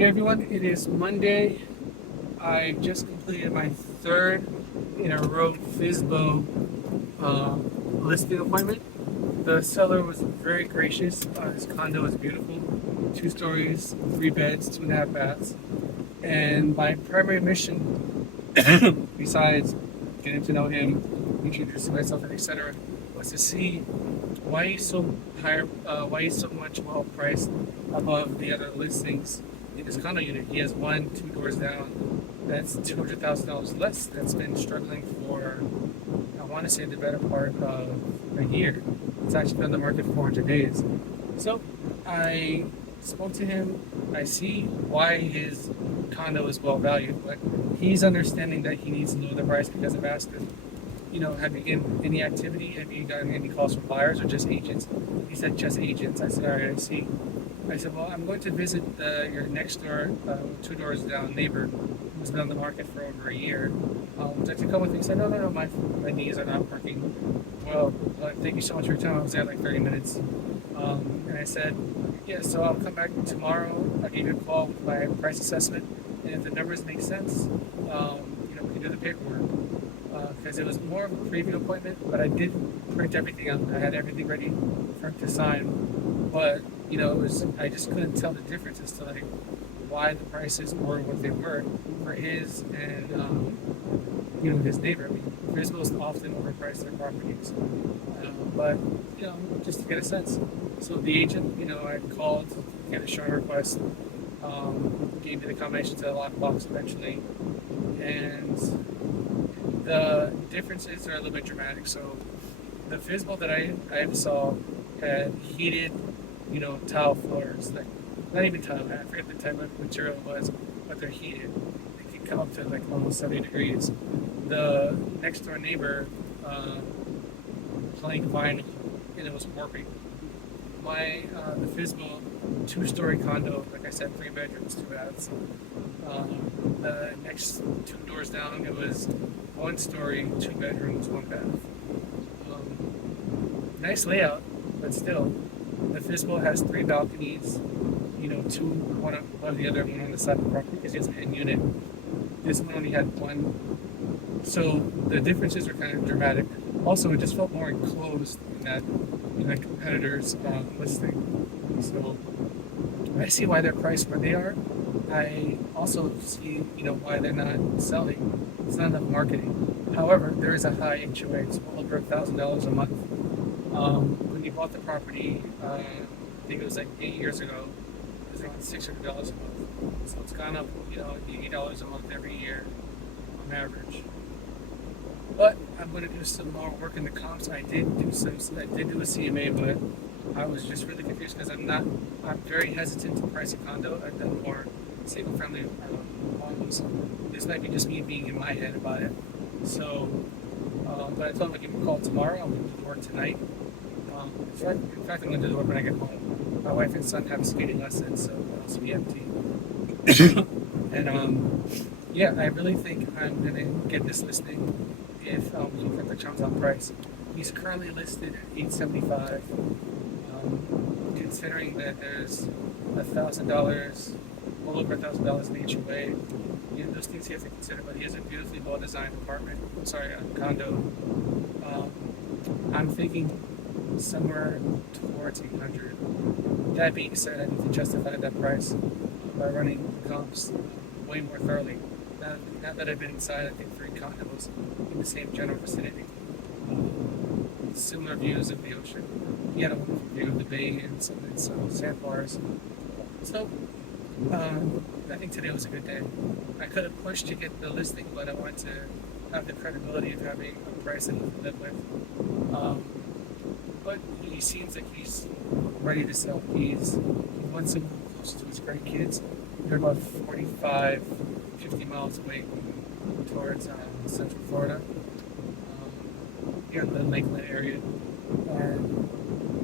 Hey everyone, it is Monday. I just completed my third in a row FSBO uh, listing appointment. The seller was very gracious. His condo is beautiful, 2 stories, 3 beds, 2.5 baths. And my primary mission, besides getting to know him, introducing myself, and etc., was to see why he's so higher, why he's so much well priced above the other listings in his condo unit. He has one, 2 doors down. That's $200,000 less. That's been struggling for, I want to say, the better part of a year. It's actually been on the market for 400 days. So I spoke to him. I see why his condo is well valued, but he's understanding that he needs to know the price because I've asked him, have you in any activity? Have you gotten any calls from buyers or just agents? He said just agents. I said, all right, I see. I said, well, I'm going to visit your next door, 2 doors down neighbor who's been on the market for over a year. Would you like to come with me? He said, no, my knees are not working. Well, thank you so much for your time. I was there like 30 minutes. And I said, yeah, so I'll come back tomorrow. I'll give you a call with my price assessment. And if the numbers make sense, we can do the paperwork. Because it was more of a preview appointment, but I did print everything out. I had everything ready for him to sign. But, I just couldn't tell the difference as to why the prices were what they were for his and, his neighbor. I mean, Frisbee's often overpriced their properties. But, just to get a sense. So the agent, I called, get a showing request, gave me the combination to the lockbox eventually. And the differences are a little bit dramatic. So the FSBO that I saw had heated, tile floors, like not even tile. I forget the type of material it was, but they're heated. They can come up to like almost 70 degrees. The next door neighbor plank vinyl, and it was warping. The FSBO 2-story condo, like I said, 3 bedrooms, 2 baths. The next 2 doors down, it was 1 story, 2 bedrooms, 1 bath. Nice layout, but still, the FSBO has 3 balconies. Two one above the other, one on the side of the property because it's an end unit. This one only had one, so the differences were kind of dramatic. Also, it just felt more enclosed in that competitor's listing. So I see why they're priced where they are. I also see, why they're not selling. It's not enough marketing. However, there is a high HOA. It's well over $1,000 a month. When you bought the property, I think it was like 8 years ago, it was around $600 a month. So it's gone up, $80 a month every year on average. But I'm going to do some more work in the comps. I did do a CMA, but I was just really confused because I'm very hesitant to price a condo. I've done more single family homes. This might be just me being in my head about it. So, but I told him I'd give him a call tomorrow. I'm going to do the work tonight. In fact, I'm going to do the work when I get home. My wife and son have skating lessons, so it'll be empty. And I really think I'm going to get this listing if we can put the chums on price. He's currently listed at $875. Considering that there's $1,000, well over $1,000 in HOA, those things he has to consider. But he has a beautifully well-designed condo. I'm thinking somewhere towards 800. That being said, I need to justify that price by running the comps way more thoroughly. Now that I've been inside, I think 3 condos in the same general vicinity. Similar views of the ocean. He had a wonderful view of the bay and some sandbars. So, I think today was a good day. I could have pushed to get the listing, but I wanted to have the credibility of having a price that he can live with. But he seems like he's ready to sell. He wants to move close to his grandkids. They're about 45, 50 miles away towards Central Florida, here in the Lakeland area. And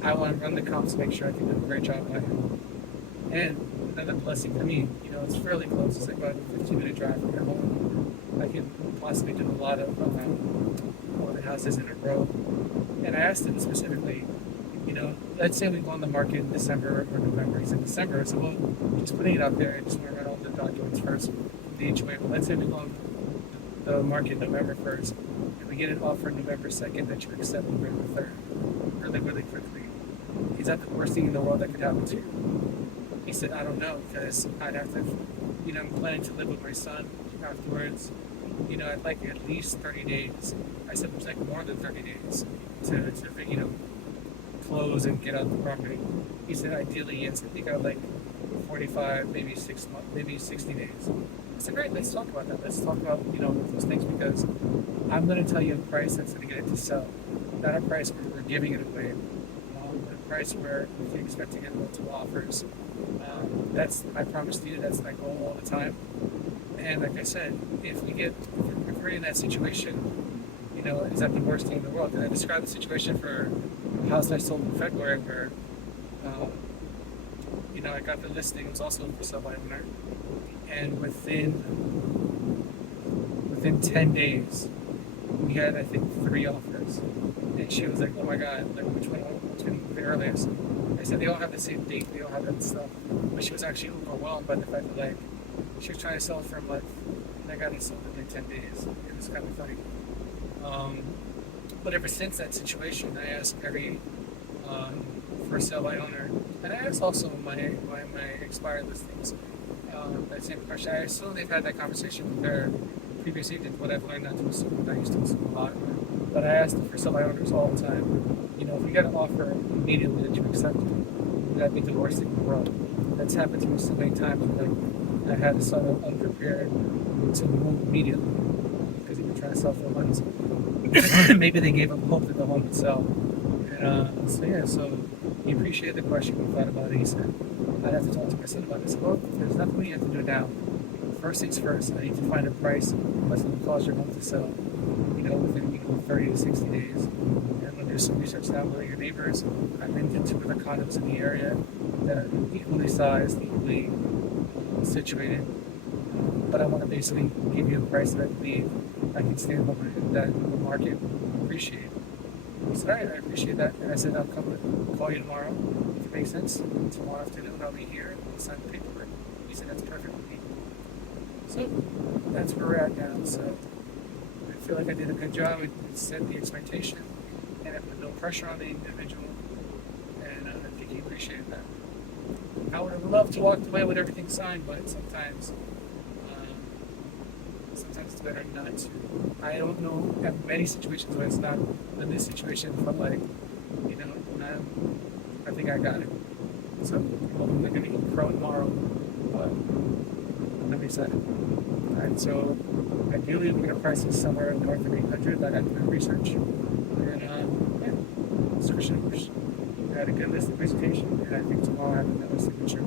I want to run the comps to make sure I can do a great job by him. And another blessing for me, it's fairly close. It's like about a 15-minute drive from my home. I can possibly do a lot of open houses in a row. And I asked him specifically, let's say we go on the market in December or November. He's in December, so we'll just putting it out there. I just want to run all the documents first, the HOA. But let's say we go on the market November 1st, and we get an offer November 2nd that you accept November 3rd, really, really quickly. Is that the worst thing in the world that could happen to you? He said, I don't know, because I'd have to, I'm planning to live with my son afterwards. I'd like at least 30 days. I said, it's like more than 30 days to close and get out the property. He said, ideally, yes. I think I would like 45, maybe 6 months, maybe 60 days. I said, great, let's talk about that. Let's talk about, those things, because I'm going to tell you a price that's going to get it to sell. Not a price where we're giving it away. A price where we can expect to get multiple offers. That's, I promise you, that's my goal all the time. And like I said, if we're in that situation, is that the worst thing in the world? And I described the situation for a house I sold in February where, I got the listing. It was also for sale by owner, and within 10 days, we had, I think, 3 offers. And she was like, "Oh my God, like which one the earliest?" I said, "They all have the same date. They all have that stuff." But she was actually overwhelmed by the fact that she was trying to sell it for a month, and I got it sold in 10 days. It was kind of funny. But ever since that situation, I asked every for sale by owner, and I asked also my expired listings that same question. I assume they've had that conversation with their previous agent. What I've learned not to assume, I used to assume a lot, but I asked for sale by owners all the time. If you got an offer immediately that you accepted, that'd be the worst thing in the world. That's happened to me so many times. I had a son unprepared to move immediately because he was trying to sell for months. Maybe they gave him hope that the home would sell. And so he appreciated the question. He thought about it. He said, I'd have to talk to my son about this. Well, there's nothing we have to do now. First things first, I need to find a price what's going to cause your home to sell, within 30 to 60 days. And I'm going to do some research now with your neighbors. I've been to 2 other condos in the area that are equally sized, equally situated. But I want to basically give you a price that I believe I can stand behind, that the market will appreciate. He said, all right, I appreciate that. And I said, I'll call you tomorrow, if it makes sense. Tomorrow afternoon, I'll be here and we'll sign the paperwork. He said, that's perfect with me. So that's where we're at now. So I feel like I did a good job. I set the expectation and I put no pressure on the individual. And I think he appreciated that. I would have loved to walk away with everything signed, but sometimes it's better not to. I don't know, have many situations where it's not in this situation, but I think I got it. So I'm hoping they're going to eat crow tomorrow, but I'm excited. Alright, so ideally we're going to price this somewhere north of 800. I got to do research. And it's Christian. I had a good listing presentation, and I think tomorrow I have another signature.